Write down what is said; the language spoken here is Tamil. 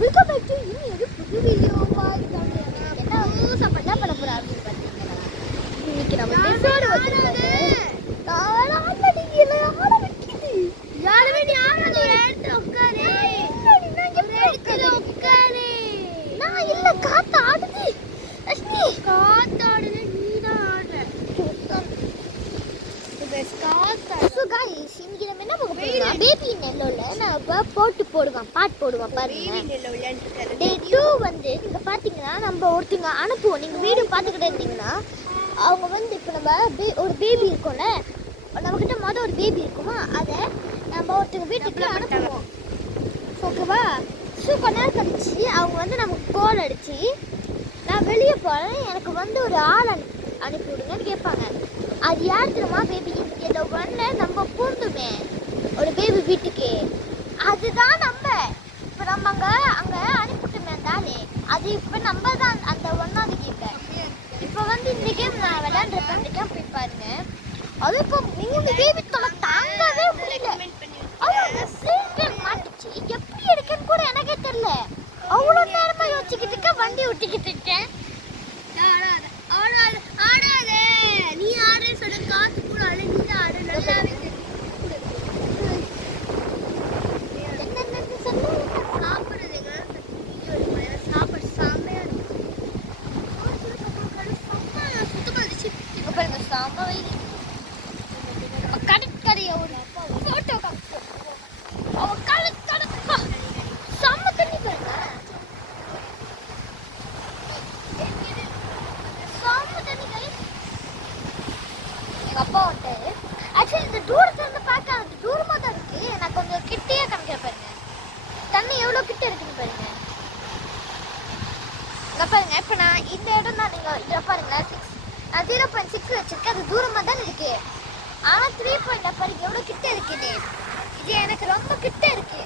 வெல்கம் பேக் டு இன்னொரு புது வீடியோவா. என்ன புதுசாக பண்ண போகிறா அப்படின்னு பார்த்தீங்கன்னா, இன்னைக்கு நம்ம எபிசோடு வந்துருக்கோம். பாட்டு போடுவான் பாருங்க. டே 2 வந்து நீங்க பாத்தீங்கன்னா நம்ம ஒருத்தங்க அனுப்புவோம். நீங்க வீடியோ பார்த்துக்கிட்டே இருந்தீங்கன்னா அவங்க வந்து இப்போ நம்ம ஒரு பேபி இருக்கும்ல, நம்மக்கிட்ட மொதல் ஒரு பேபி இருக்குமா, அதை நம்ம ஒருத்தங்க வீட்டுக்கு அனுப்புவோம். ஓகேவா? ஸோ கொஞ்ச நேரம் கழிச்சு அவங்க வந்து நமக்கு கோல் அடிச்சு நான் வெளியே போகிறேன், எனக்கு வந்து ஒரு ஆள் அனுப்பி விடுங்கன்னு கேட்பாங்க. அது யார் தெரியுமா? பேபி ஏதோ ஒன்று நம்ம பூந்துமே ஒரு பேபி வீட்டுக்கு, அதுதான் நம்ம இப்போ நம்ம அங்கே அனுப்பிட்டுமே அந்த ஆளு. அது இப்போ நம்ம தான் அந்த ஒன்றாவது கேட்க. இப்போ வந்து இந்த கேம் நான் விளையாண்டுருப்பேன். இந்த கேம் போய் பாருங்க. அது இப்போ 3 கேபி தொலை தாங்கவே முடியல. மாட்டுச்சு எப்படி இருக்குன்னு கூட எனக்கே தெரியல. அவ்வளோ நேரமாக யோசிச்சுக்கிட்டு இருக்கேன், வண்டி ஓட்டிக்கிட்டு இருக்கேன். நீ ஆடு சொல்ல காசு கூட ஆடு, நீ தான் ஆடு. நல்லாவே கடற்கரையை ஒரு போட்டோ அவன் செம்ம தண்ணி பாருங்க, செம்ம தண்ணி கை. எங்கள் அப்பா வந்துட்டு ஆக்சுவலி இந்த தூரத்துல இருந்து பார்க்க அது தூரமாக தான் இருக்கு. நான் கொஞ்சம் கிட்டேயே காமிக்கிற பாருங்க, தண்ணி எவ்வளோ கிட்ட இருக்குன்னு பாருங்க. இங்கே பாருங்க, இப்போ நான் இந்த இடம் தான். நீங்கள் இதில் பாருங்க, நான் 0.6 வச்சிருக்கேன். அது தூரமாக தான் இருக்கு. ஆனால் 3.5 பாருங்க எவ்வளோ கிட்ட இருக்குது. இது எனக்கு ரொம்ப கிட்ட இருக்கு.